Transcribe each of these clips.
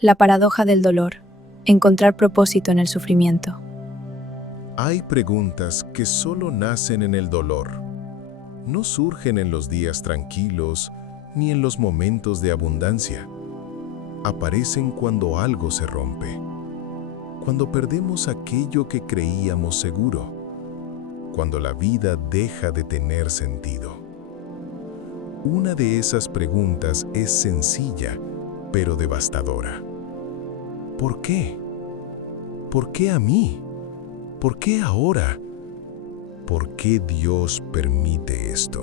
La paradoja del dolor. Encontrar propósito en el sufrimiento. Hay preguntas que solo nacen en el dolor. No surgen en los días tranquilos ni en los momentos de abundancia. Aparecen cuando algo se rompe, cuando perdemos aquello que creíamos seguro, cuando la vida deja de tener sentido. Una de esas preguntas es sencilla, pero devastadora. ¿Por qué? ¿Por qué a mí? ¿Por qué ahora? ¿Por qué Dios permite esto?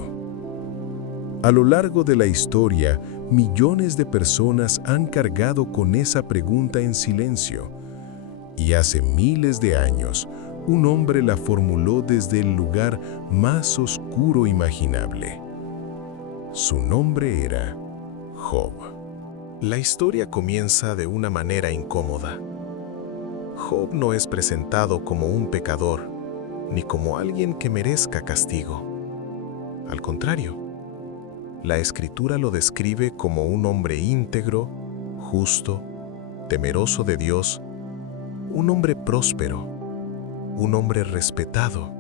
A lo largo de la historia, millones de personas han cargado con esa pregunta en silencio. Y hace miles de años, un hombre la formuló desde el lugar más oscuro imaginable. Su nombre era Job. La historia comienza de una manera incómoda. Job no es presentado como un pecador, ni como alguien que merezca castigo. Al contrario, la Escritura lo describe como un hombre íntegro, justo, temeroso de Dios, un hombre próspero, un hombre respetado,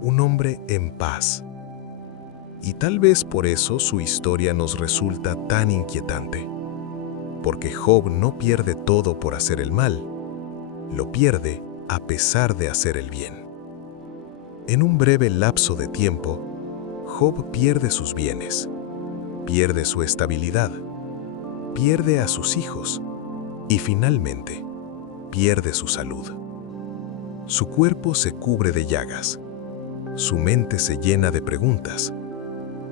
un hombre en paz. Y tal vez por eso su historia nos resulta tan inquietante, porque Job no pierde todo por hacer el mal, lo pierde a pesar de hacer el bien. En un breve lapso de tiempo, Job pierde sus bienes, pierde su estabilidad, pierde a sus hijos y finalmente pierde su salud. Su cuerpo se cubre de llagas, su mente se llena de preguntas,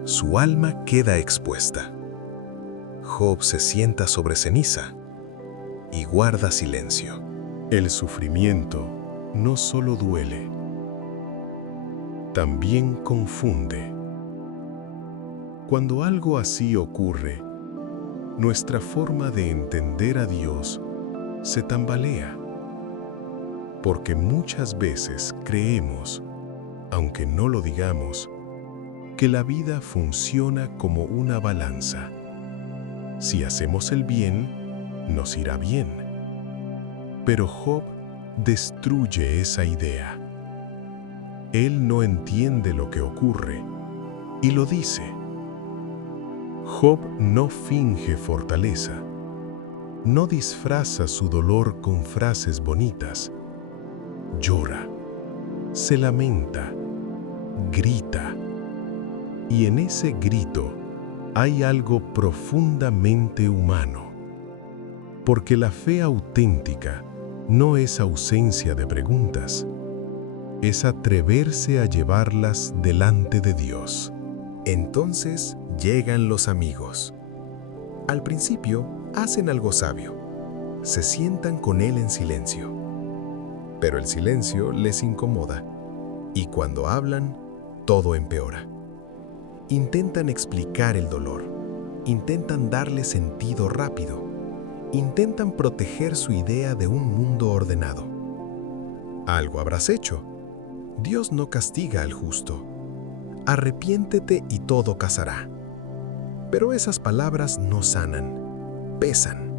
su alma queda expuesta. Job se sienta sobre ceniza y guarda silencio. El sufrimiento no solo duele, también confunde. Cuando algo así ocurre, nuestra forma de entender a Dios se tambalea, porque muchas veces creemos, aunque no lo digamos, que la vida funciona como una balanza. Si hacemos el bien, nos irá bien. Pero Job destruye esa idea. Él no entiende lo que ocurre y lo dice. Job no finge fortaleza, no disfraza su dolor con frases bonitas. Llora, se lamenta, grita. Y en ese grito hay algo profundamente humano. Porque la fe auténtica no es ausencia de preguntas, es atreverse a llevarlas delante de Dios. Entonces llegan los amigos. Al principio hacen algo sabio. Se sientan con él en silencio. Pero el silencio les incomoda. Y cuando hablan, todo empeora. Intentan explicar el dolor. Intentan darle sentido rápido. Intentan proteger su idea de un mundo ordenado. Algo habrás hecho. Dios no castiga al justo. Arrepiéntete y todo casará. Pero esas palabras no sanan, pesan.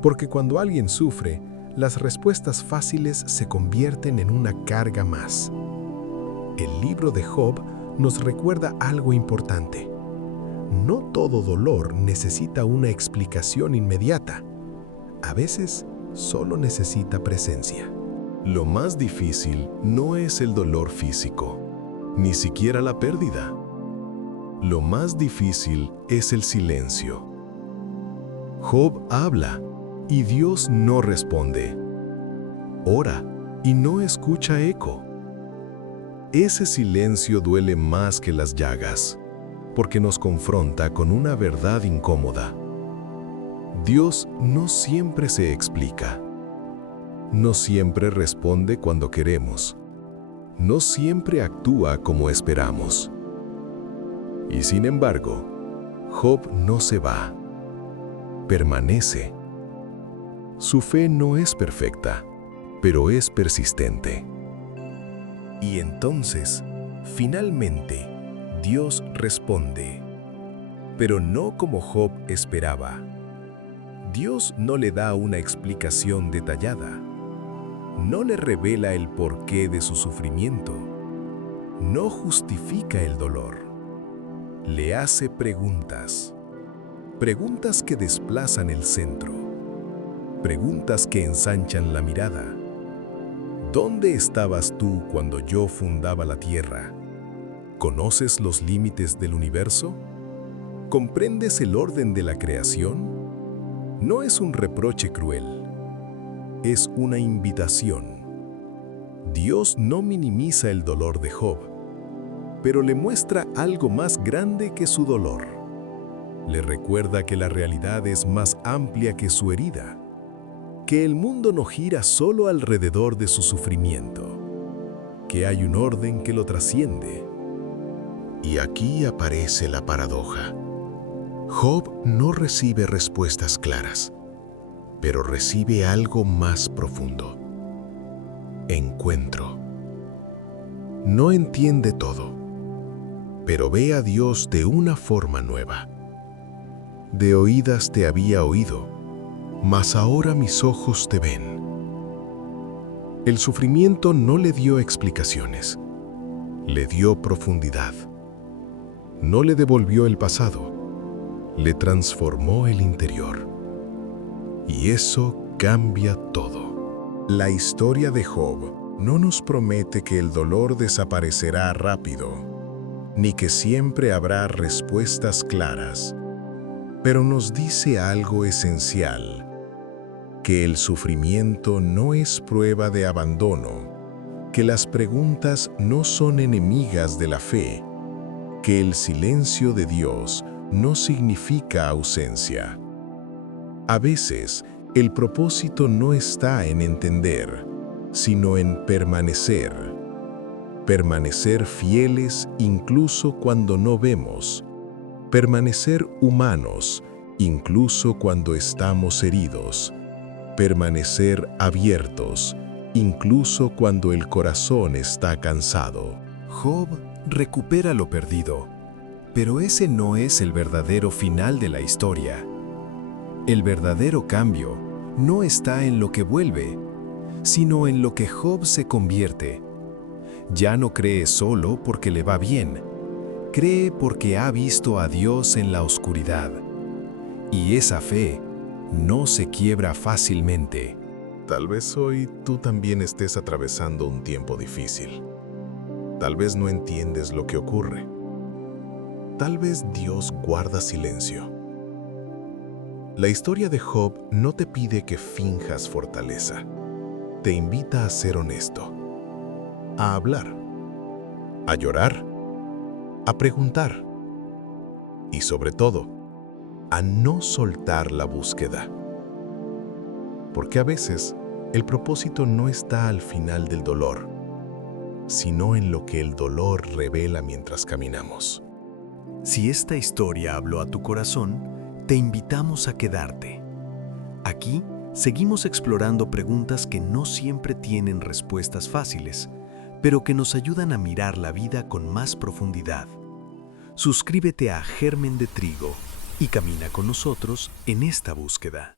Porque cuando alguien sufre, las respuestas fáciles se convierten en una carga más. El libro de Job nos recuerda algo importante. No todo dolor necesita una explicación inmediata. A veces solo necesita presencia. Lo más difícil no es el dolor físico, ni siquiera la pérdida. Lo más difícil es el silencio. Job habla y Dios no responde. Ora y no escucha eco. Ese silencio duele más que las llagas, porque nos confronta con una verdad incómoda. Dios no siempre se explica. No siempre responde cuando queremos. No siempre actúa como esperamos. Y sin embargo, Job no se va. Permanece. Su fe no es perfecta, pero es persistente. Y entonces, finalmente, Dios responde, pero no como Job esperaba. Dios no le da una explicación detallada. No le revela el porqué de su sufrimiento. No justifica el dolor. Le hace preguntas. Preguntas que desplazan el centro. Preguntas que ensanchan la mirada. ¿Dónde estabas tú cuando yo fundaba la tierra? ¿Conoces los límites del universo? ¿Comprendes el orden de la creación? No es un reproche cruel. Es una invitación. Dios no minimiza el dolor de Job, pero le muestra algo más grande que su dolor. Le recuerda que la realidad es más amplia que su herida, que el mundo no gira solo alrededor de su sufrimiento, que hay un orden que lo trasciende. Y aquí aparece la paradoja. Job no recibe respuestas claras, pero recibe algo más profundo. Encuentro. No entiende todo, pero ve a Dios de una forma nueva. De oídas te había oído, mas ahora mis ojos te ven. El sufrimiento no le dio explicaciones, le dio profundidad. No le devolvió el pasado, le transformó el interior. Y eso cambia todo. La historia de Job no nos promete que el dolor desaparecerá rápido, ni que siempre habrá respuestas claras, pero nos dice algo esencial, que el sufrimiento no es prueba de abandono, que las preguntas no son enemigas de la fe, que el silencio de Dios no significa ausencia. A veces, el propósito no está en entender, sino en permanecer. Permanecer fieles incluso cuando no vemos. Permanecer humanos incluso cuando estamos heridos. Permanecer abiertos incluso cuando el corazón está cansado. Job recupera lo perdido, pero ese no es el verdadero final de la historia. El verdadero cambio no está en lo que vuelve, sino en lo que Job se convierte. Ya no cree solo porque le va bien, cree porque ha visto a Dios en la oscuridad. Y esa fe no se quiebra fácilmente. Tal vez hoy tú también estés atravesando un tiempo difícil. Tal vez no entiendes lo que ocurre. Tal vez Dios guarda silencio. La historia de Job no te pide que finjas fortaleza. Te invita a ser honesto, a hablar, a llorar, a preguntar y sobre todo, a no soltar la búsqueda. Porque a veces el propósito no está al final del dolor, sino en lo que el dolor revela mientras caminamos. Si esta historia habló a tu corazón, te invitamos a quedarte. Aquí seguimos explorando preguntas que no siempre tienen respuestas fáciles, pero que nos ayudan a mirar la vida con más profundidad. Suscríbete a Germen de Trigo y camina con nosotros en esta búsqueda.